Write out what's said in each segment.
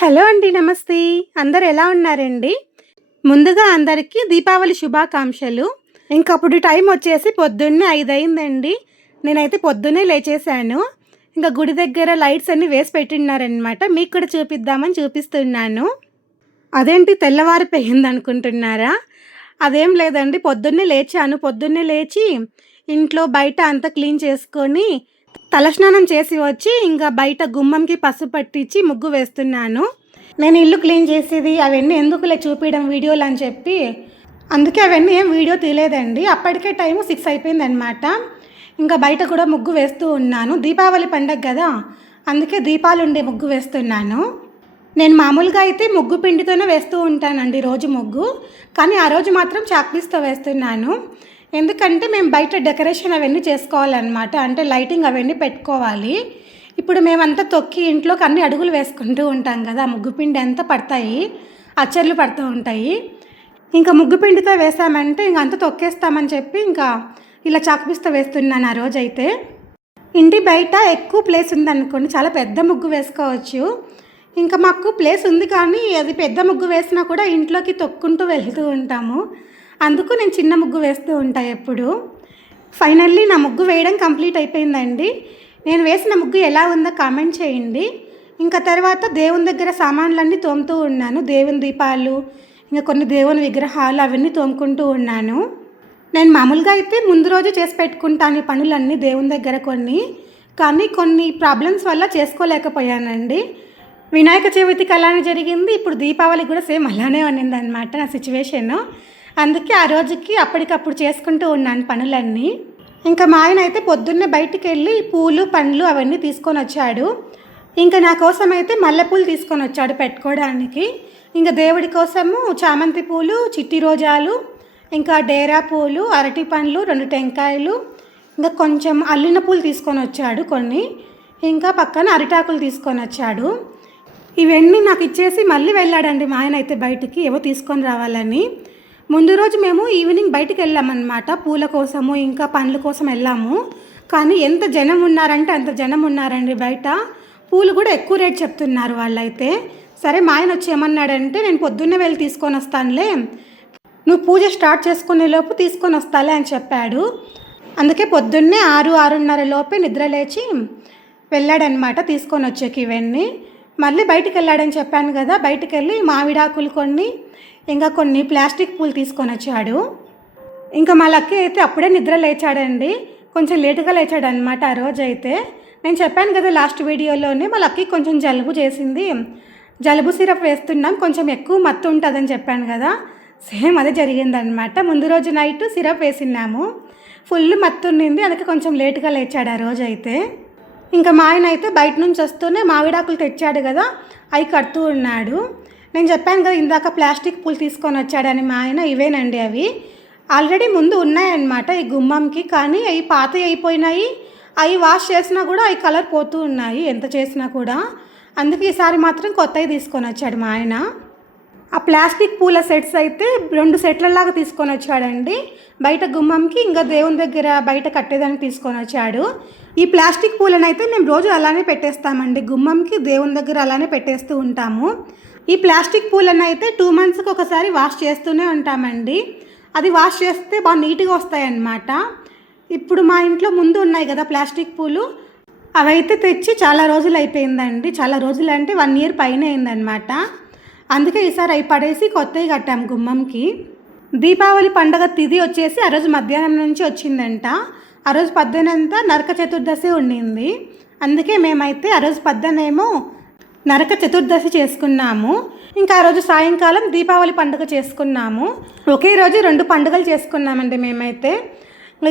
Hello అండి. నమస్తే. అందరూ ఎలా ఉన్నారండి? ముందుగా అందరికీ దీపావళి శుభాకాంక్షలు. ఇంకప్పుడు టైం వచ్చేసి పొద్దున్నే 5 అయిందండి. నేనైతే పొద్దున్నే లేచేశాను. ఇంక గుడి దగ్గర లైట్స్ అన్నీ వేసి పెట్టిన్నారనమాట. మీకు కూడా చూపిద్దామని చూపిస్తున్నాను. అదేంటి తెల్లవారిపోయిందనుకుంటున్నారా? అదేం లేదండి. పొద్దున్నే లేచాను. పొద్దున్నే లేచి ఇంట్లో బయట అంతా క్లీన్ చేసుకొని, తలస్నానం చేసి వచ్చి ఇంకా బయట గుమ్మంకి పసుపు పట్టించి ముగ్గు వేస్తున్నాను. నేను ఇల్లు క్లీన్ చేసేది అవన్నీ ఎందుకులే చూపించడం వీడియోలు అని చెప్పి అందుకే అవన్నీ ఏం వీడియో తీయలేదండి. అప్పటికే టైము 6 అయిపోయిందనమాట. ఇంకా బయట కూడా ముగ్గు వేస్తూ ఉన్నాను. దీపావళి పండగ కదా, అందుకే దీపాలు ఉండే ముగ్గు వేస్తున్నాను. నేను మామూలుగా అయితే ముగ్గు పిండితోనే వేస్తూ ఉంటానండి రోజు ముగ్గు. కానీ ఆ రోజు మాత్రం చాక్పీస్తో వేస్తున్నాను. ఎందుకంటే మేము బయట డెకరేషన్ అవన్నీ చేసుకోవాలన్నమాట. అంటే లైటింగ్ అవన్నీ పెట్టుకోవాలి. ఇప్పుడు మేమంతా తొక్కి ఇంట్లోకి అన్ని అడుగులు వేసుకుంటూ ఉంటాం కదా, ముగ్గు పిండి అంతా పడతాయి, అచ్చర్లు పడుతూ ఉంటాయి. ఇంకా ముగ్గు పిండితో వేసామంటే ఇంక అంతా తొక్కేస్తామని చెప్పి ఇంకా ఇలా చాక్పీస్తో వేస్తున్నాను ఆ రోజైతే. ఇంటి బయట ఎక్కువ ప్లేస్ ఉందనుకోండి, చాలా పెద్ద ముగ్గు వేసుకోవచ్చు. ఇంకా మాకు ప్లేస్ ఉంది కానీ అది పెద్ద ముగ్గు వేసినా కూడా ఇంట్లోకి తొక్కుంటూ వెళ్తూ ఉంటాము. అందుకు నేను చిన్న ముగ్గు వేస్తూ ఉంటాను ఎప్పుడు. ఫైనల్లీ నా ముగ్గు వేయడం కంప్లీట్ అయిపోయిందండి. నేను వేసిన ముగ్గు ఎలా ఉందో కామెంట్ చేయండి. ఇంకా తర్వాత దేవుని దగ్గర సామాన్లన్నీ తోముతూ ఉన్నాను. దేవుని దీపాలు, ఇంకా కొన్ని దేవుని విగ్రహాలు అవన్నీ తోముకుంటూ ఉన్నాను. నేను మామూలుగా అయితే ముందు రోజు చేసి పెట్టుకుంటాను ఈ పనులన్నీ దేవుని దగ్గర కానీ కొన్ని ప్రాబ్లమ్స్ వల్ల చేసుకోలేకపోయానండి. వినాయక చవితికి అలానే జరిగింది, ఇప్పుడు దీపావళి కూడా సేమ్ అలానే ఉన్నిందనమాట నా సిచ్యువేషన్. అందుకే ఆ రోజుకి అప్పటికప్పుడు చేసుకుంటూ ఉన్నాను పనులన్నీ. ఇంకా మా ఆయన అయితే పొద్దున్నే బయటికి వెళ్ళి పూలు పండ్లు అవన్నీ తీసుకొని వచ్చాడు. ఇంకా నా కోసం అయితే మల్లెపూలు తీసుకొని వచ్చాడు పెట్టుకోవడానికి. ఇంకా దేవుడి కోసము చామంతి పూలు, చిట్టి రోజాలు, ఇంకా డేరా పూలు, అరటి పండ్లు, 2 టెంకాయలు, ఇంకా కొంచెం అల్లిన పూలు తీసుకొని వచ్చాడు కొన్ని, ఇంకా పక్కన అరిటాకులు తీసుకొని వచ్చాడు. ఇవన్నీ నాకు ఇచ్చేసి మళ్ళీ వెళ్ళాడండి మా ఆయన అయితే బయటికి ఏవో తీసుకొని రావాలని. ముందు రోజు మేము ఈవినింగ్ బయటికి వెళ్ళామన్నమాట, పూల కోసము ఇంకా పండ్ల కోసం వెళ్ళాము. కానీ ఎంత జనం ఉన్నారంటే అంత జనం ఉన్నారండి బయట. పూలు కూడా ఎక్కువ రేట్ చెప్తున్నారు వాళ్ళైతే. సరే మా ఆయన వచ్చి ఏమన్నాడంటే, నేను పొద్దున్నే వెళ్ళి తీసుకొని వస్తానులే, నువ్వు పూజ స్టార్ట్ చేసుకునే లోపు తీసుకొని వస్తాలే అని చెప్పాడు. అందుకే పొద్దున్నే 6-6:30 లోపే నిద్ర లేచి వెళ్ళాడనమాట తీసుకొని వచ్చేకి ఇవన్నీ. మళ్ళీ బయటికి వెళ్ళాడని చెప్పాను కదా, బయటికి వెళ్ళి మామిడాకులు కొన్ని, ఇంకా కొన్ని ప్లాస్టిక్ పూలు తీసుకొని వచ్చాడు. ఇంకా మా లక్కీ అయితే అప్పుడే నిద్ర లేచాడండి, కొంచెం లేటుగా లేచాడనమాట ఆ రోజు అయితే. నేను చెప్పాను కదా లాస్ట్ వీడియోలోనే, మా లక్కీ కొంచెం జలుబు చేసింది, జలుబు సిరప్ వేస్తున్నాం, కొంచెం ఎక్కువ మత్తు ఉంటుందని చెప్పాను కదా, సేమ్ అదే జరిగిందనమాట. ముందు రోజు నైట్ సిరప్ వేసినాము, ఫుల్ మత్తు ఉండింది, అందుకే కొంచెం లేటుగా లేచాడు ఆ రోజు అయితే. ఇంకా మా ఆయన అయితే బయట నుంచి వస్తూనే మామిడాకులు తెచ్చాడు కదా, అవి కడుతూ ఉన్నాడు. నేను చెప్పాను కదా ఇందాక ప్లాస్టిక్ పూలు తీసుకొని వచ్చాడని మా ఆయన, ఇవేనండి అవి. ఆల్రెడీ ముందు ఉన్నాయన్నమాట ఈ గుమ్మంకి, కానీ అవి పాత అయిపోయినాయి. అవి వాష్ చేసినా కూడా అవి కలర్ పోతూ ఉన్నాయి ఎంత చేసినా కూడా. అందుకే ఈసారి మాత్రం కొత్తవి తీసుకొని వచ్చాడు మా ఆయన. ఆ ప్లాస్టిక్ పూల సెట్స్ అయితే 2 సెట్లలాగా తీసుకొని వచ్చాడండి బయట గుమ్మంకి, ఇంకా దేవుని దగ్గర బయట కట్టేదానికి తీసుకొని వచ్చాడు. ఈ ప్లాస్టిక్ పూలను అయితే మేము రోజు అలానే పెట్టేస్తామండి గుమ్మంకి, దేవుని దగ్గర అలానే పెట్టేస్తూ ఉంటాము. ఈ ప్లాస్టిక్ పూలను అయితే 2 మంత్స్కి ఒకసారి వాష్ చేస్తూనే ఉంటామండి. అది వాష్ చేస్తే బాగా నీట్గా వస్తాయన్నమాట. ఇప్పుడు మా ఇంట్లో ముందు ఉన్నాయి కదా ప్లాస్టిక్ పూలు, అవైతే తెచ్చి చాలా రోజులు అయిపోయిందండి. చాలా రోజులు అంటే 1 ఇయర్ పైన అయిందనమాట. అందుకే ఈసారి అవి పడేసి కొత్తవి కట్టాము గుమ్మంకి. దీపావళి పండుగ తిథి వచ్చేసి ఆ రోజు మధ్యాహ్నం నుంచి వచ్చిందంట. ఆ రోజు పద్దనంతా నరక చతుర్దశి ఉండింది. అందుకే మేమైతే ఆ రోజు పద్దనేమో నరక చతుర్దశి చేసుకున్నాము. ఇంకా ఆ రోజు సాయంకాలం దీపావళి పండుగ చేసుకున్నాము. ఒకే రోజు 2 పండుగలు చేసుకున్నామండి మేమైతే.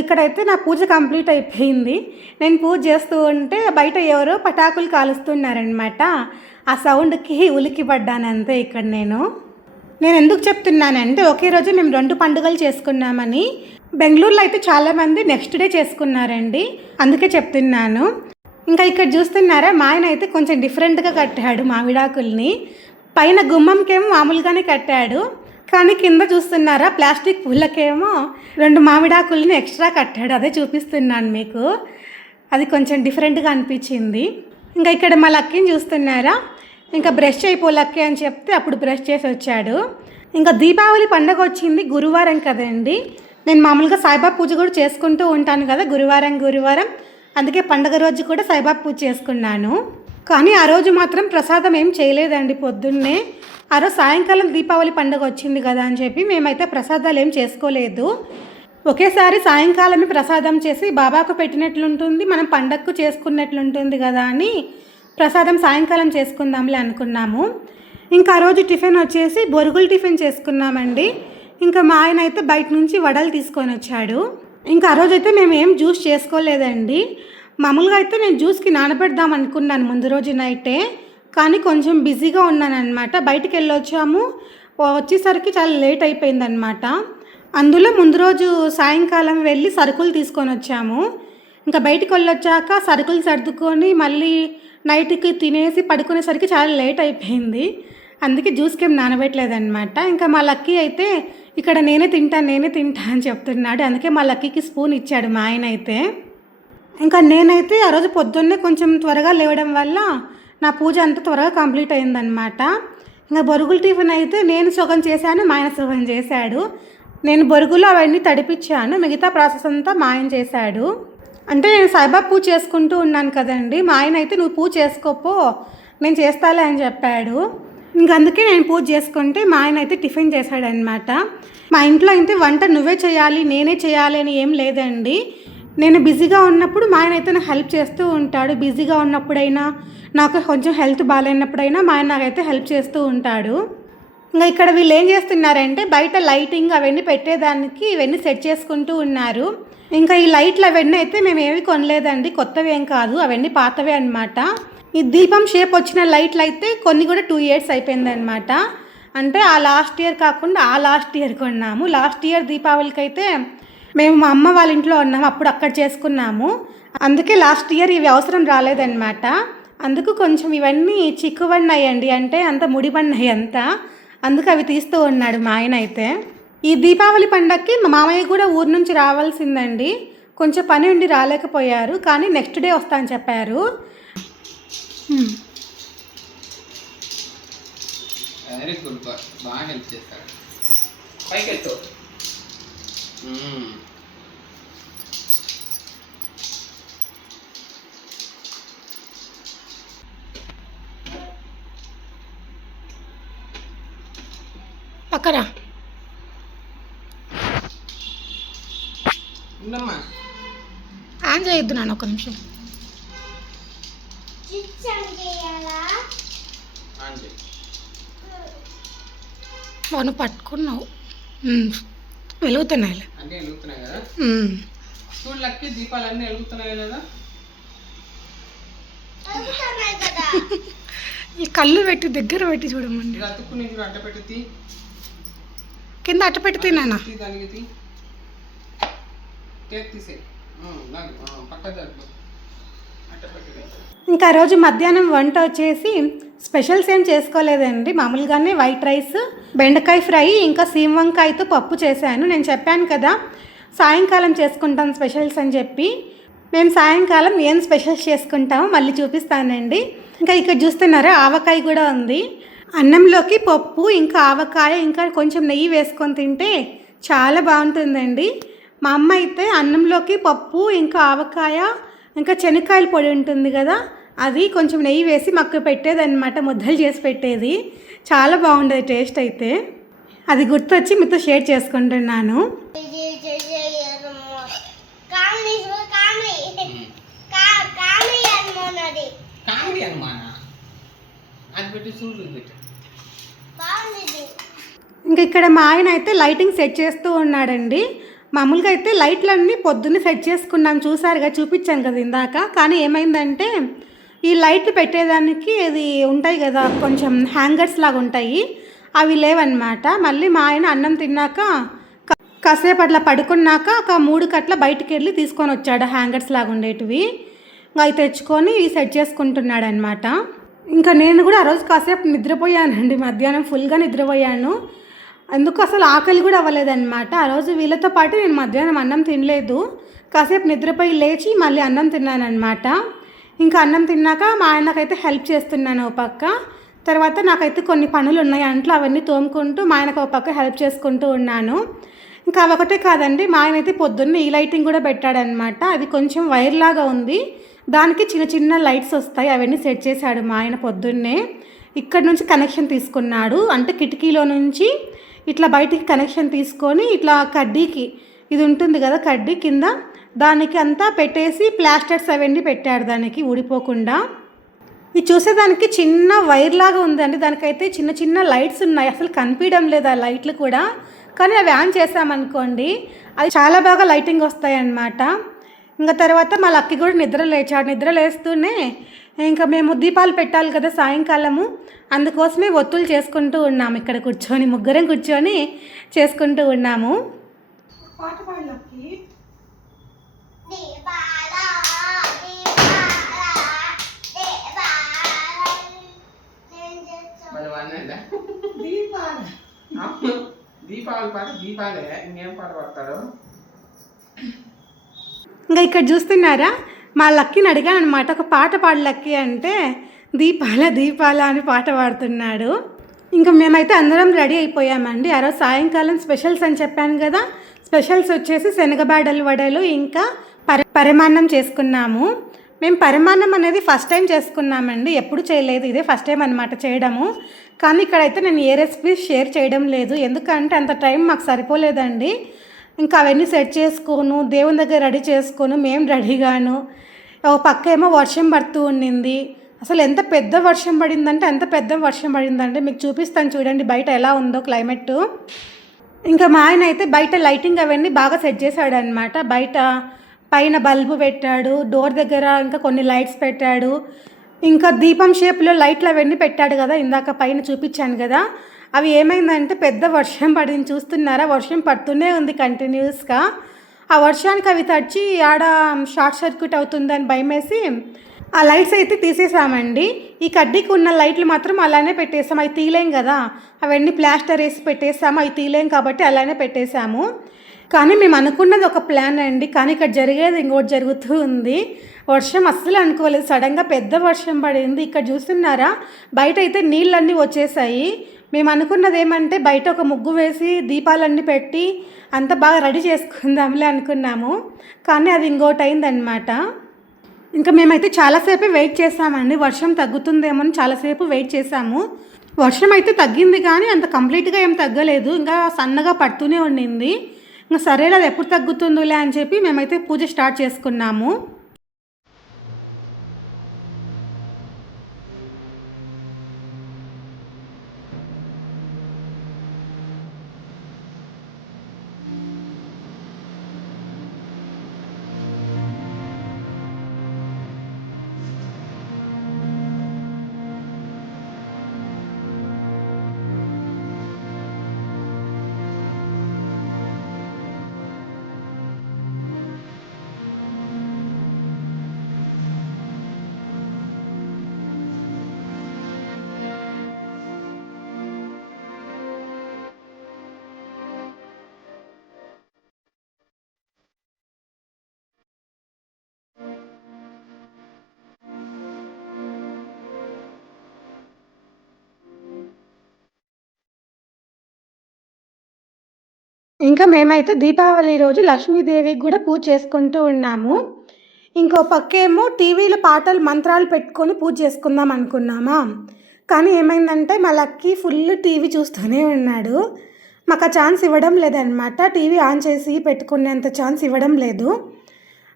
ఇక్కడైతే నా పూజ కంప్లీట్ అయిపోయింది. నేను పూజ చేస్తూ ఉంటే బయట ఎవరో పటాకులు కాలుస్తున్నారనమాట. ఆ సౌండ్కి ఉలికి పడ్డానంతే ఇక్కడ నేను ఎందుకు చెప్తున్నానంటే, ఒకే రోజు మేము 2 పండుగలు చేసుకున్నామని. బెంగళూరులో అయితే చాలామంది నెక్స్ట్ డే చేసుకున్నారండి, అందుకే చెప్తున్నాను. ఇంకా ఇక్కడ చూస్తున్నారా, మా ఆయన అయితే కొంచెం డిఫరెంట్గా కట్టాడు మామిడాకుల్ని. పైన గుమ్మంకేమో మామూలుగానే కట్టాడు, కానీ కింద చూస్తున్నారా ప్లాస్టిక్ పూలకేమో 2 మామిడాకుల్ని ఎక్స్ట్రా కట్టాడు. అదే చూపిస్తున్నాను మీకు, అది కొంచెం డిఫరెంట్గా అనిపించింది. ఇంకా ఇక్కడ మా లక్కీని చూస్తున్నారా, ఇంకా బ్రష్ అయిపోలక్కే అని చెప్తే అప్పుడు బ్రష్ చేసి వచ్చాడు. ఇంకా దీపావళి పండగ వచ్చింది గురువారం కదండి. నేను మామూలుగా సాయిబాబా పూజ కూడా చేసుకుంటూ ఉంటాను కదా గురువారం. అందుకే పండగ రోజు కూడా సాయిబాబా పూజ చేసుకున్నాను. కానీ ఆ రోజు మాత్రం ప్రసాదం ఏం చేయలేదండి పొద్దున్నే. ఆ రోజు సాయంకాలం దీపావళి పండుగ వచ్చింది కదా అని చెప్పి మేమైతే ప్రసాదాలు ఏం చేసుకోలేదు. ఒకేసారి సాయంకాలమే ప్రసాదం చేసి బాబాకు పెట్టినట్లుంటుంది, మనం పండగకు చేసుకున్నట్లుంటుంది కదా అని ప్రసాదం సాయంకాలం చేసుకుందాంలే అనుకున్నాము. ఇంకా ఆ రోజు టిఫిన్ వచ్చేసి బొరుగులు టిఫిన్ చేసుకున్నామండి. ఇంకా మా ఆయన అయితే బయట నుంచి వడలు తీసుకొని వచ్చాడు. ఇంకా ఆ రోజైతే మేము ఏం జ్యూస్ చేసుకోలేదండి. మామూలుగా అయితే నేను జ్యూస్కి నానబెడదాం అనుకున్నాను ముందు రోజు నైటే, కానీ కొంచెం బిజీగా ఉన్నానన్నమాట. బయటికి వెళ్ళొచ్చాము, వచ్చేసరికి చాలా లేట్ అయిపోయిందనమాట. అందులో ముందు రోజు సాయంకాలం వెళ్ళి సరుకులు తీసుకొని వచ్చాము. ఇంకా బయటికి వెళ్ళొచ్చాక సరుకులు సర్దుకొని మళ్ళీ నైట్కి తినేసి పడుకునేసరికి చాలా లేట్ అయిపోయింది. అందుకే జ్యూస్కి ఏం నానబెట్టలేదన్నమాట. ఇంకా మా లక్కీ అయితే ఇక్కడ నేనే తింటా అని చెప్తున్నాడు. అందుకే మా లక్కీకి స్పూన్ ఇచ్చాడు మా ఆయన అయితే. ఇంకా నేనైతే ఆ రోజు పొద్దున్నే కొంచెం త్వరగా లేవడం వల్ల నా పూజ అంతా త్వరగా కంప్లీట్ అయిందనమాట. ఇంకా బొరుగుల టిఫిన్ అయితే నేను సగం చేశాను, మా ఆయన సగం చేశాడు. నేను బొరుగులు అవన్నీ తడిపించాను, మిగతా ప్రాసెస్ అంతా మా ఆయన చేశాడు. అంటే నేను సాయిబాబా పూజ చేసుకుంటూ ఉన్నాను కదండి. మా ఆయన అయితే నువ్వు పూజ చేసుకోపో, నేను చేస్తాలే అని చెప్పాడు. ఇంక అందుకే నేను పూజ చేసుకుంటే మా ఆయన అయితే టిఫిన్ చేశాడనమాట. మా ఇంట్లో అయితే వంట నువ్వే చేయాలి నేనే చేయాలి అని ఏం లేదండి. నేను బిజీగా ఉన్నప్పుడు మా ఆయన అయితే నాకు హెల్ప్ చేస్తూ ఉంటాడు. బిజీగా ఉన్నప్పుడైనా, నాకు కొంచెం హెల్త్ బాగాలేనప్పుడైనా మా ఆయన నాకైతే హెల్ప్ చేస్తూ ఉంటాడు. ఇంకా ఇక్కడ వీళ్ళు ఏం చేస్తున్నారంటే బయట లైటింగ్ అవన్నీ పెట్టేదానికి ఇవన్నీ సెట్ చేసుకుంటూ ఉన్నారు. ఇంకా ఈ లైట్లు అవన్నీ అయితే మేము ఏవి కొనలేదండి, కొత్తవి ఏం కాదు, అవన్నీ పాతవే అనమాట. ఈ దీపం షేప్ వచ్చిన లైట్లు అయితే కొన్ని కూడా 2 years అయిపోయిందనమాట. అంటే ఆ లాస్ట్ ఇయర్ కాకుండా ఆ లాస్ట్ ఇయర్ కొన్నాము. లాస్ట్ ఇయర్ దీపావళికి అయితే మేము మా అమ్మ వాళ్ళ ఇంట్లో ఉన్నాము, అప్పుడు అక్కడ చేసుకున్నాము. అందుకే లాస్ట్ ఇయర్ ఇవి అవసరం రాలేదన్నమాట. అందుకు కొంచెం ఇవన్నీ చిక్కుబడినాయండి, అంటే అంత ముడిపడినాయి అంతా. అందుకు అవి తీస్తూ ఉన్నాడు మా ఆయన అయితే. ఈ దీపావళి పండగకి మా మామయ్య కూడా ఊరు నుంచి రావాల్సిందండి, కొంచెం పని ఉండి రాలేకపోయారు. కానీ నెక్స్ట్ డే వస్తా అని చెప్పారు. వెరీ గుడ్ బాయ్, బాగా హెల్ప్ చేస్తాడు. పైకి ఎత్తు. పక్కరా ఉండమ్మా, ఆన్ చేయొద్దు నాన్న, ఒక నిమిషం. మనం పట్టుకున్నావు, వెలుగుతున్నాయి అంటే వెలుగుతున్నాయి కదా. చూడు లక్కీ, దీపాలన్నీ వెలుగుతున్నాయి లేదా? ఈ కళ్ళు పెట్టి దగ్గర పెట్టి చూడమండి. అతుక్కుని అట్ట పెట్టి కింద అట్ట పెడితే నాన్న దానికి తీసే పక్క దాంట్లో అట్ట పెట్టి. ఇంకా రోజు మధ్యాహ్నం వంట వచ్చేసి స్పెషల్స్ ఏం చేసుకోలేదండి, మామూలుగానే వైట్ రైస్, బెండకాయ ఫ్రై, ఇంకా సీమ వంకాయతో పప్పు చేశాను. నేను చెప్పాను కదా సాయంకాలం చేసుకుంటాం స్పెషల్స్ అని చెప్పి. మేము సాయంకాలం ఏం స్పెషల్స్ చేసుకుంటామో మళ్ళీ చూపిస్తానండి. ఇంకా ఇక్కడ చూస్తున్నారా ఆవకాయ కూడా ఉంది. అన్నంలోకి పప్పు ఇంకా ఆవకాయ ఇంకా కొంచెం నెయ్యి వేసుకొని తింటే చాలా బాగుంటుందండి. మా అమ్మ అయితే అన్నంలోకి పప్పు ఇంకా ఆవకాయ ఇంకా శనక్కాయల పొడి ఉంటుంది కదా, అది కొంచెం నెయ్యి వేసి మాకు పెట్టేదన్నమాట, ముద్దలు చేసి పెట్టేది. చాలా బాగుండేది టేస్ట్ అయితే. అది గుర్తొచ్చి మీతో షేర్ చేసుకుంటున్నాను. ఇంకా ఇక్కడ మా ఆయన అయితే లైటింగ్ సెట్ చేస్తూ ఉన్నాడండి. మామూలుగా అయితే లైట్లన్నీ పొద్దున్నే సెట్ చేసుకున్నాం, చూసారుగా, చూపించాను కదా ఇందాక. కానీ ఏమైందంటే ఈ లైట్లు పెట్టేదానికి ఇది ఉంటాయి కదా కొంచెం హ్యాంగర్స్ లాగా ఉంటాయి, అవి లేవన్నమాట. మళ్ళీ మా ఆయన అన్నం తిన్నాక కాసేపు అట్లా పడుకున్నాక ఒక 3 గంటల బయటికి వెళ్ళి తీసుకొని వచ్చాడు హ్యాంగర్స్ లాగా ఉండేటివి. అవి తెచ్చుకొని సెట్ చేసుకుంటున్నాడు అనమాట. ఇంకా నేను కూడా ఆ రోజు కాసేపు నిద్రపోయానండి, మధ్యాహ్నం ఫుల్గా నిద్రపోయాను. అందుకు అసలు ఆకలి కూడా అవ్వలేదన్నమాట. ఆ రోజు వీళ్ళతో పాటు నేను మధ్యాహ్నం అన్నం తినలేదు, కాసేపు నిద్రపోయి లేచి మళ్ళీ అన్నం తిన్నానమాట. ఇంకా అన్నం తిన్నాక మా ఆయనకైతే హెల్ప్ చేస్తున్నాను ఓ పక్క. తర్వాత నాకైతే కొన్ని పనులు ఉన్నాయి అంట్లో, అవన్నీ తోముకుంటూ మా ఆయనకు ఒక పక్క హెల్ప్ చేసుకుంటూ ఉన్నాను. ఇంకా అవి ఒకటే కాదండి, మా ఆయన అయితే పొద్దున్నే ఈ లైటింగ్ కూడా పెట్టాడనమాట. అది కొంచెం వైర్ లాగా ఉంది, దానికి చిన్న చిన్న లైట్స్ వస్తాయి, అవన్నీ సెట్ చేశాడు మా ఆయన పొద్దున్నే. ఇక్కడ నుంచి కనెక్షన్ తీసుకున్నాడు, అంటే కిటికీలో నుంచి ఇట్లా బయటికి కనెక్షన్ తీసుకొని ఇట్లా కడ్డీకి, ఇది ఉంటుంది కదా కడ్డీ కింద, దానికి అంతా పెట్టేసి ప్లాస్టర్స్ అవన్నీ పెట్టాడు దానికి ఊడిపోకుండా. ఇది చూసేదానికి చిన్న వైర్ లాగా ఉందండి, దానికైతే చిన్న చిన్న లైట్స్ ఉన్నాయి, అసలు కనిపించడం లేదు ఆ లైట్లు కూడా. కానీ అవి ఆన్ చేసామనుకోండి అది చాలా బాగా లైటింగ్ వస్తాయి అన్నమాట. ఇంకా తర్వాత మా లక్కీ కూడా నిద్ర లేచాడు. నిద్ర లేస్తూనే ఇంకా మేము దీపాలు పెట్టాలి కదా సాయంకాలము, అందుకోసమే ఒత్తులు చేసుకుంటూ ఉన్నాము. ఇక్కడ కూర్చొని ముగ్గురం కూర్చొని చేసుకుంటూ ఉన్నాము. పాట పాడు లక్కీ. దీపావళి పాట దీపాలే, ఇంకేం పాట పాడతాడు. ఇంకా ఇక్కడ చూస్తున్నారా, మా లక్కీని అడిగాను అనమాట, ఒక పాట పాడు లక్కీ అంటే దీపాల దీపాల అని పాట పాడుతున్నాడు. ఇంకా మేమైతే అందరం రెడీ అయిపోయామండి. ఆ రోజు సాయంకాలం స్పెషల్స్ అని చెప్పాను కదా, స్పెషల్స్ వచ్చేసి శనగబాడలు వడలు ఇంకా పరమాన్నం చేసుకున్నాము. మేము పరమాన్నం అనేది ఫస్ట్ టైం చేసుకున్నామండి, ఎప్పుడు చేయలేదు, ఇదే ఫస్ట్ టైం అనమాట చేయడము. కానీ ఇక్కడైతే నేను ఏ రెసిపీ షేర్ చేయడం లేదు, ఎందుకంటే అంత టైం మాకు సరిపోలేదండి. ఇంకా అవన్నీ సెట్ చేసుకోను, దేవుని దగ్గర రెడీ చేసుకోను, మేము రెడీగాను. ఒక పక్క ఏమో వర్షం పడుతూ ఉండింది, అసలు ఎంత పెద్ద వర్షం పడిందంటే అంత పెద్ద వర్షం పడిందంటే మీకు చూపిస్తాను చూడండి బయట ఎలా ఉందో క్లైమేట్. ఇంకా మా ఆయన అయితే బయట లైటింగ్ అవన్నీ బాగా సెట్ చేశాడు అనమాట. బయట పైన బల్బు పెట్టాడు, డోర్ దగ్గర ఇంకా కొన్ని లైట్స్ పెట్టాడు, ఇంకా దీపం షేప్లో లైట్లు అవన్నీ పెట్టాడు కదా, ఇందాక పైన చూపించాను కదా. అవి ఏమైందంటే పెద్ద వర్షం పడింది, చూస్తున్నారా, వర్షం పడుతూనే ఉంది కంటిన్యూస్గా. ఆ వర్షానికి అవి తడిచి ఆడ షార్ట్ సర్క్యూట్ అవుతుందని భయమేసి ఆ లైట్స్ అయితే తీసేసామండి. ఈ కడ్డీకి ఉన్న లైట్లు మాత్రం అలానే పెట్టేసాము, అవి తీలేం కదా, అవన్నీ ప్లాస్టర్ వేసి పెట్టేసాము, అవి తీలేం కాబట్టి అలానే పెట్టేశాము. కానీ మేము అనుకున్నది ఒక ప్లాన్ అండి, కానీ ఇక్కడ జరిగేది ఇంకోటి జరుగుతూ ఉంది. వర్షం అస్సలు అనుకోలేదు, సడన్గా పెద్ద వర్షం పడింది. ఇక్కడ చూస్తున్నారా, బయట అయితే నీళ్ళన్నీ వచ్చేసాయి. మేము అనుకున్నది ఏమంటే బయట ఒక ముగ్గు వేసి దీపాలన్నీ పెట్టి అంతా బాగా రెడీ చేసుకుందాంలే అనుకున్నాము, కానీ అది ఇంకోటి అయిందనమాట. ఇంకా మేమైతే చాలాసేపు వెయిట్ చేసామండి, వర్షం తగ్గుతుందేమో అని చాలాసేపు వెయిట్ చేసాము. వర్షం అయితే తగ్గింది కానీ అంత కంప్లీట్గా ఏం తగ్గలేదు, ఇంకా సన్నగా పడుతూనే ఉండింది. ఇంకా సరేలే అది ఎప్పుడు తగ్గుతుందిలే అని చెప్పి మేమైతే పూజ స్టార్ట్ చేసుకున్నాము. ఇంకా మేమైతే దీపావళి రోజు లక్ష్మీదేవికి కూడా పూజ చేసుకుంటూ ఉన్నాము. ఇంకో పక్కేమో టీవీలో పాటలు మంత్రాలు పెట్టుకొని పూజ చేసుకుందాం అనుకున్నామా, కానీ ఏమైందంటే మా లక్కీ ఫుల్ టీవీ చూస్తూనే ఉన్నాడు. మాకు ఆ ఛాన్స్ ఇవ్వడం లేదనమాట, టీవీ ఆన్ చేసి పెట్టుకునేంత ఛాన్స్ ఇవ్వడం లేదు.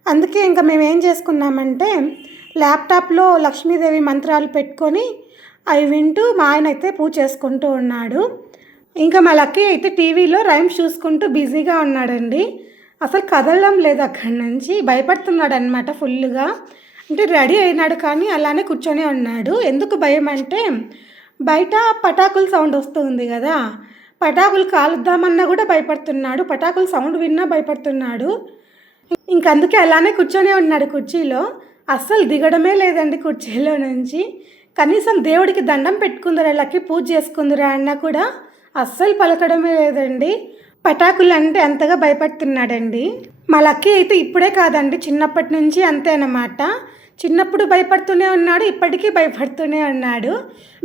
అందుకే ఇంకా మేము ఏం చేసుకున్నామంటే ల్యాప్టాప్లో లక్ష్మీదేవి మంత్రాలు పెట్టుకొని అవి వింటూ మా ఆయన అయితే పూజ చేసుకుంటూ ఉన్నాడు. ఇంకా మా లక్కీ అయితే టీవీలో రైమ్స్ చూసుకుంటూ బిజీగా ఉన్నాడండి, అసలు కదలడం లేదు అక్కడి నుంచి, భయపడుతున్నాడు అనమాట ఫుల్గా. అంటే రెడీ అయినాడు కానీ అలానే కూర్చొని ఉన్నాడు. ఎందుకు భయం అంటే బయట పటాకుల సౌండ్ వస్తుంది కదా, పటాకులు కాలుద్దామన్నా కూడా భయపడుతున్నాడు, పటాకుల సౌండ్ విన్నా భయపడుతున్నాడు. ఇంకందుకే అలానే కూర్చొనే ఉన్నాడు కుర్చీలో, అస్సలు దిగడమే లేదండి కుర్చీలో నుంచి. కనీసం దేవుడికి దండం పెట్టుకుందరా లక్కీ, పూజ చేసుకుందరా అన్నా కూడా అస్సలు పలకడమే లేదండి. పటాకులు అంటే అంతగా భయపడుతున్నాడండి. మా లక్కీ అయితే ఇప్పుడే కాదండి, చిన్నప్పటి నుంచి అంతే అన్నమాట. చిన్నప్పుడు భయపడుతూనే ఉన్నాడు, ఇప్పటికీ భయపడుతూనే ఉన్నాడు.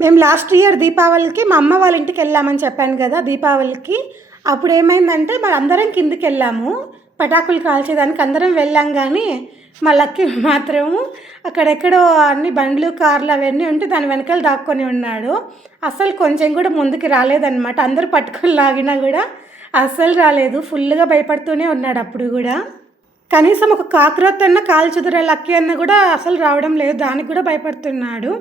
మేము లాస్ట్ ఇయర్ దీపావళికి మా అమ్మ వాళ్ళ ఇంటికి వెళ్ళామని చెప్పాను కదా దీపావళికి. అప్పుడు ఏమైందంటే మరి అందరం కిందికి వెళ్ళాము పటాకులు కాల్చేదానికి, అందరం వెళ్ళాం. కానీ మా లక్కీ మాత్రము అక్కడెక్కడో అన్ని బండ్లు కార్లు అవన్నీ ఉంటే దాని వెనకాల దాక్కొని ఉన్నాడు. అసలు కొంచెం కూడా ముందుకు రాలేదన్నమాట. అందరూ పట్టుకొని లాగినా కూడా అస్సలు రాలేదు. ఫుల్గా భయపడుతూనే ఉన్నాడు అప్పుడు కూడా. కనీసం ఒక కాక్రోచ్ అన్న కాల్చుదురా లక్కీ అన్న కూడా అసలు రావడం లేదు, దానికి కూడా భయపడుతున్నాడు.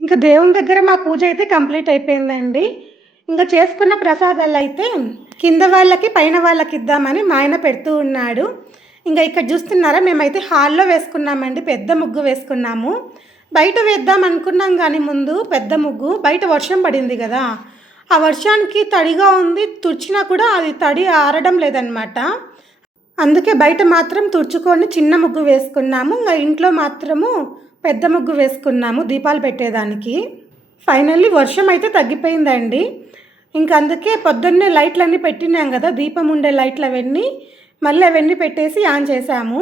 ఇంకా దేవుని దగ్గర మా పూజ అయితే కంప్లీట్ అయిపోయిందండి. ఇంకా చేసుకున్న ప్రసాదాలు అయితే కింద వాళ్ళకి పైన వాళ్ళకి ఇద్దామని మా ఆయన పెడుతూ ఉన్నాడు. ఇంకా ఇక్కడ చూస్తున్నారా, మేమైతే హాల్లో వేసుకున్నామండి, పెద్ద ముగ్గు వేసుకున్నాము. బయట వేద్దాం అనుకున్నాం కానీ ముందు పెద్ద ముగ్గు బయట వర్షం పడింది కదా, ఆ వర్షానికి తడిగా ఉంది, తుడిచినా కూడా అది తడి ఆరడం లేదనమాట. అందుకే బయట మాత్రం తుడుచుకొని చిన్న ముగ్గు వేసుకున్నాము. ఇంకా ఇంట్లో మాత్రము పెద్ద ముగ్గు వేసుకున్నాము దీపాలు పెట్టేదానికి. ఫైనల్లీ వర్షం అయితే తగ్గిపోయిందండి. ఇంకా అందుకే పొద్దున్నే లైట్లన్నీ పెట్టినాం కదా, దీపం ఉండే లైట్లు అవన్నీ మళ్ళీ అవన్నీ పెట్టేసి ఆన్ చేసాము.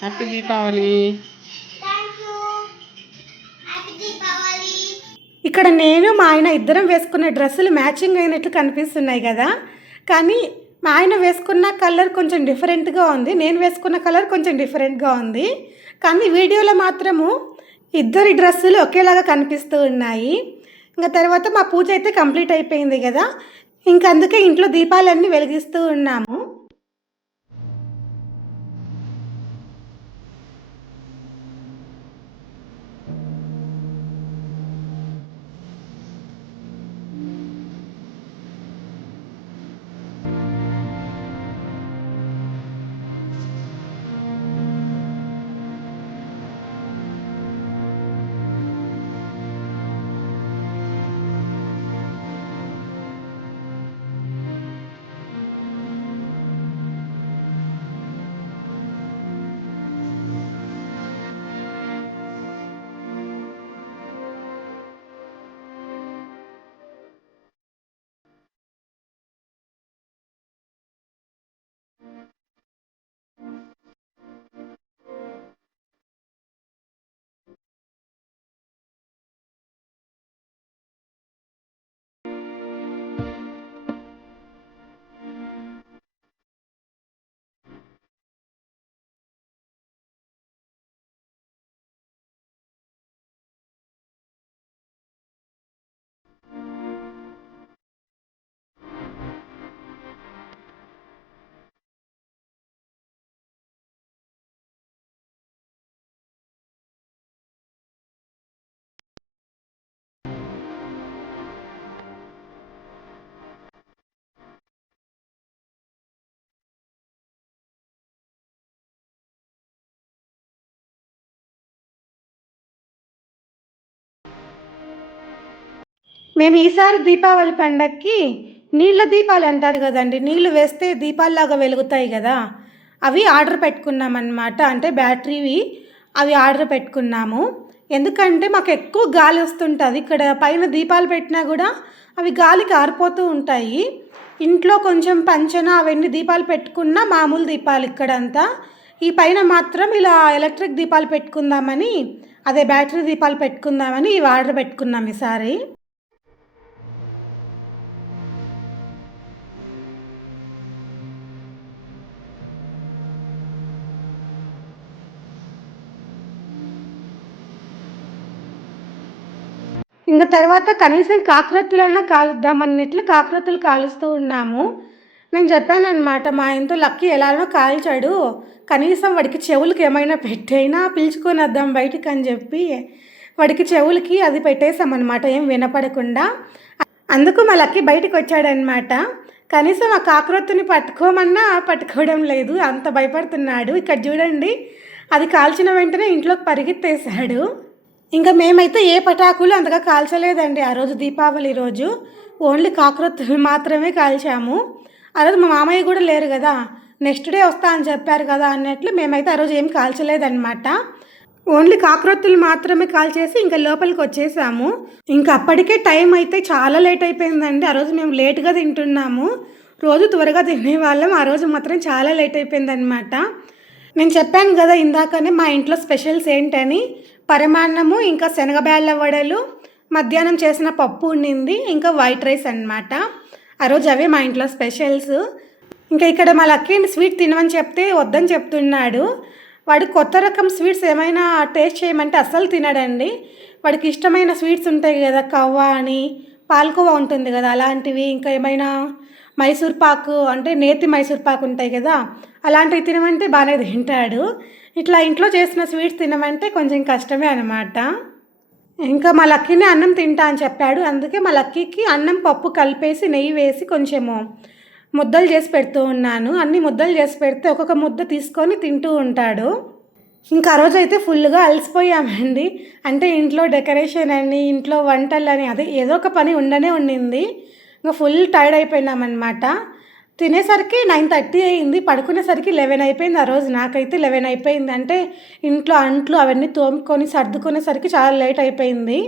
హ్యాపీ దీపావళి. ఇక్కడ నేను మా ఆయన ఇద్దరం వేసుకున్న డ్రెస్సులు మ్యాచింగ్ అయినట్లు కనిపిస్తున్నాయి కదా, కానీ మా ఆయన వేసుకున్న కలర్ కొంచెం డిఫరెంట్గా ఉంది, నేను వేసుకున్న కలర్ కొంచెం డిఫరెంట్గా ఉంది. కానీ వీడియోలో మాత్రము ఇద్దరి డ్రెస్సులు ఒకేలాగా కనిపిస్తూ ఉన్నాయి. ఇంకా తర్వాత మా పూజ అయితే కంప్లీట్ అయిపోయింది కదా, ఇంకా అందుకే ఇంట్లో దీపాలన్నీ వెలిగిస్తూ ఉన్నాము. మేము ఈసారి దీపావళి పండగకి నీళ్ళ దీపాలు అంటారు కదండి, నీళ్ళు వేస్తే దీపాల్లాగా వెలుగుతాయి కదా, అవి ఆర్డర్ పెట్టుకున్నాం అన్నమాట. అంటే బ్యాటరీవి అవి ఆర్డర్ పెట్టుకున్నాము. ఎందుకంటే మాకు ఎక్కువ గాలి వస్తుంటుంది. ఇక్కడ పైన దీపాలు పెట్టినా కూడా అవి గాలికి ఆరిపోతూ ఉంటాయి. ఇంట్లో కొంచెం పంచన అవన్నీ దీపాలు పెట్టుకున్న మామూలు దీపాలు ఇక్కడంతా. ఈ పైన మాత్రం ఇలా ఎలక్ట్రిక్ దీపాలు పెట్టుకుందామని, అదే బ్యాటరీ దీపాలు పెట్టుకుందామని ఇవి ఆర్డర్ పెట్టుకున్నాం ఈసారి. ఇంకా తర్వాత కనీసం కాకరొత్తులైనా కాలుద్దాం అన్నట్లు కాకరొత్తులు కాలుస్తూ ఉన్నాము. నేను చెప్పానన్నమాట, మా ఇంట్లో లక్కీ ఎలానో కాల్చాడు, కనీసం వాడికి చెవులకి ఏమైనా పెట్టైనా పిలుచుకొని వద్దాం బయటికి అని చెప్పి వాడికి చెవులకి అది పెట్టేసామన్నమాట, ఏం వినపడకుండా. అందుకు మా లక్కీ బయటికి వచ్చాడనమాట. కనీసం ఆ కాకరొత్తుని పట్టుకోమన్నా పట్టుకోవడం లేదు, అంత భయపడుతున్నాడు. ఇక్కడ చూడండి, అది కాల్చిన వెంటనే ఇంట్లోకి పరిగెత్తేసాడు. ఇంకా మేమైతే ఏ పటాకులు అంతగా కాల్చలేదండి ఆ రోజు, దీపావళి రోజు ఓన్లీ కాకరొత్తులు మాత్రమే కాల్చాము. ఆ రోజు మా మామయ్య కూడా లేరు కదా, నెక్స్ట్ డే వస్తా అని చెప్పారు కదా అన్నట్లు మేమైతే ఆ రోజు ఏం కాల్చలేదన్నమాట. ఓన్లీ కాకరొత్తులు మాత్రమే కాల్చేసి ఇంకా లోపలికి వచ్చేసాము. ఇంకా అప్పటికే టైం అయితే చాలా లేట్ అయిపోయిందండి. ఆ రోజు మేము లేట్గా తింటున్నాము, రోజు త్వరగా తినేవాళ్ళం, ఆ రోజు మాత్రం చాలా లేట్ అయిపోయిందనమాట. నేను చెప్పాను కదా ఇందాకనే మా ఇంట్లో స్పెషల్స్ ఏంటని, పరమాన్నము, ఇంకా శనగబేళ్ళ వడలు, మధ్యాహ్నం చేసిన పప్పు ఉండింది, ఇంకా వైట్ రైస్ అన్నమాట. ఆ రోజు అవే మా ఇంట్లో స్పెషల్స్. ఇంకా ఇక్కడ మా లక్కీని స్వీట్ తినమని చెప్తే వద్దని చెప్తున్నాడు. వాడు కొత్త రకం స్వీట్స్ ఏమైనా టేస్ట్ చేయమంటే అస్సలు తినడండి. వాడికి ఇష్టమైన స్వీట్స్ ఉంటాయి కదా, కవ్వ అని, పాల్కోవా ఉంటుంది కదా అలాంటివి, ఇంకా ఏమైనా మైసూర్ పాకు అంటే నేతి మైసూర్ పాకు ఉంటాయి కదా, అలాంటివి తినమంటే బాగానే తింటాడు. ఇట్లా ఇంట్లో చేసిన స్వీట్స్ తినమంటే కొంచెం కష్టమే అనమాట. ఇంకా మా లక్కీని అన్నం తింటా అని చెప్పాడు, అందుకే మా లక్కీకి అన్నం పప్పు కలిపేసి నెయ్యి వేసి కొంచెము ముద్దలు చేసి పెడుతూ ఉన్నాను. అన్ని ముద్దలు చేసి పెడితే ఒక్కొక్క ముద్ద తీసుకొని తింటూ ఉంటాడు. ఇంకా ఆ రోజు అయితే ఫుల్గా అలసిపోయామండి. అంటే ఇంట్లో డెకరేషన్ అని, ఇంట్లో వంటలు అని, అదే ఏదో ఒక పని ఉండనే ఉండింది. ఇంకా ఫుల్ టైర్డ్ అయిపోయినామన్నమాట. తినేసరికి 9:30 అయింది, పడుకునేసరికి 11 అయిపోయింది. ఆ రోజు నాకైతే 11 అయిపోయింది. అంటే ఇంట్లో అంట్లు అవన్నీ తోముకొని సర్దుకునేసరికి చాలా లేట్ అయిపోయింది.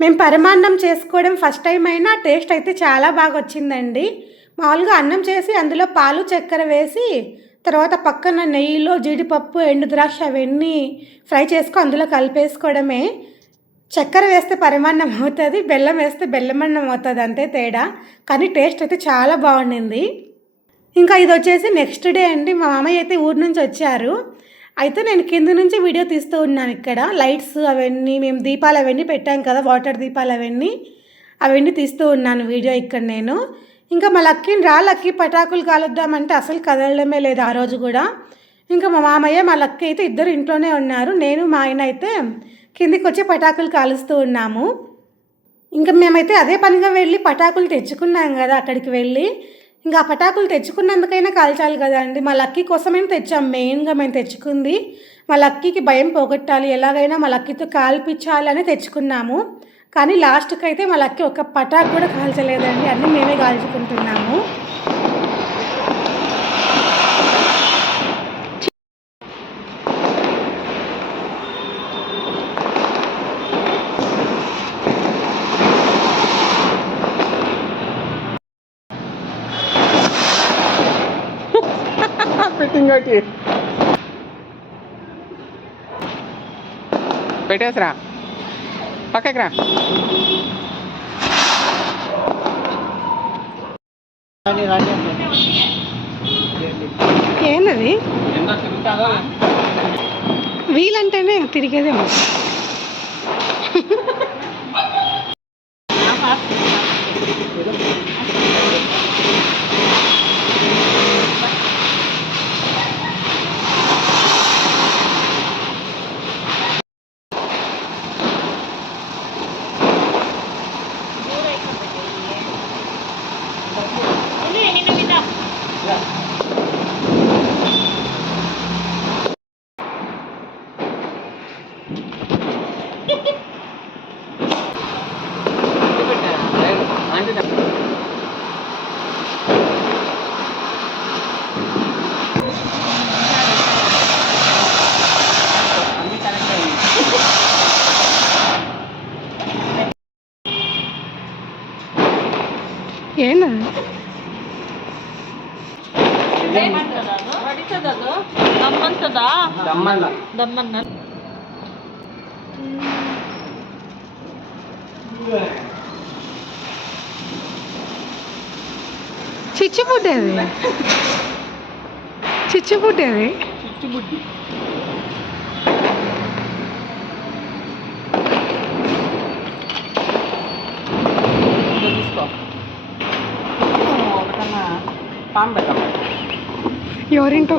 మేము పరమాన్నం చేసుకోవడం ఫస్ట్ టైం అయినా టేస్ట్ అయితే చాలా బాగా వచ్చిందండి. మామూలుగా అన్నం చేసి అందులో పాలు చక్కెర వేసి తర్వాత పక్కన నెయ్యిలో జీడిపప్పు ఎండు ద్రాక్ష అవన్నీ ఫ్రై చేసుకొని అందులో కలిపేసుకోవడమే. చక్కెర వేస్తే పరమాన్నం అవుతుంది, బెల్లం వేస్తే బెల్లమన్నం అవుతుంది, అంతే తేడా. కానీ టేస్ట్ అయితే చాలా బాగుండింది. ఇంకా ఇది వచ్చేసి నెక్స్ట్ డే అండి. మా మామయ్య అయితే ఊరి నుంచి వచ్చారు. అయితే నేను కింద నుంచి వీడియో తీస్తూ ఉన్నాను. ఇక్కడ లైట్స్ అవన్నీ మేము దీపాలు అవన్నీ పెట్టాం కదా, వాటర్ దీపాలు అవన్నీ తీస్తూ ఉన్నాను వీడియో ఇక్కడ నేను. ఇంకా మా లక్కీని లక్కీ పటాకులు కాలుద్దామంటే అసలు కదలడమే లేదు ఆ రోజు కూడా. ఇంకా మా మామయ్య మా లక్కీ అయితే ఇద్దరు ఇంట్లోనే ఉన్నారు, నేను మా ఆయన అయితే కిందికి వచ్చి పటాకులు కాలుస్తూ ఉన్నాము. ఇంకా మేమైతే అదే పనిగా వెళ్ళి పటాకులు తెచ్చుకున్నాం కదా అక్కడికి వెళ్ళి. ఇంకా ఆ పటాకులు తెచ్చుకున్నందుకైనా కాల్చాలి కదా అండి. మా లక్కీ కోసమే తెచ్చాం, మెయిన్గా మేము తెచ్చుకుంది మా లక్కీకి భయం పోగొట్టాలి, ఎలాగైనా మా లక్కీతో కాల్పించాలని తెచ్చుకున్నాము. కానీ లాస్ట్కి అయితే మా లక్కీ ఒక పటాకు కూడా కాల్చలేదండి, అన్నీ మేమే కాల్చుకుంటున్నాము. పెట్టేసిరా పక్కకి రా. ఏంటది వీలంటేనే తిరిగేదేమో. ఏనా దమ్మల్ల చిచ్చుబుడ్డి అది చిచ్చుబుడ్డి అది చిచ్చుబుడ్డి. తీసుకో ఒకటన్నా పాము పెట్టమ్మా. ఎవరింటో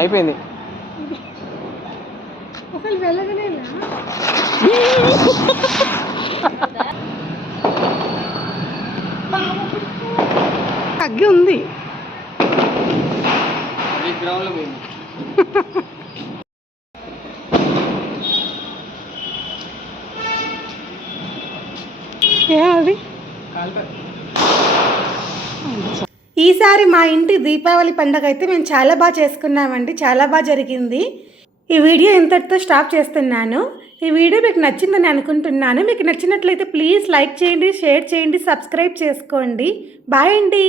అయిపోయింది. అసలు వెళ్ళగనేలా తగ్గి ఉంది. గ్రౌండ్లో పోయింది. అది ఈసారి మా ఇంటి దీపావళి పండుగ అయితే మేము చాలా బాగా చేసుకున్నామండి. చాలా బాగా జరిగింది. ఈ వీడియో ఇంతటితో స్టాప్ చేస్తున్నాను. ఈ వీడియో మీకు నచ్చిందని అనుకుంటున్నాను. మీకు నచ్చినట్లయితే ప్లీజ్ లైక్ చేయండి, షేర్ చేయండి, సబ్స్క్రైబ్ చేసుకోండి. బాయ్ అండి.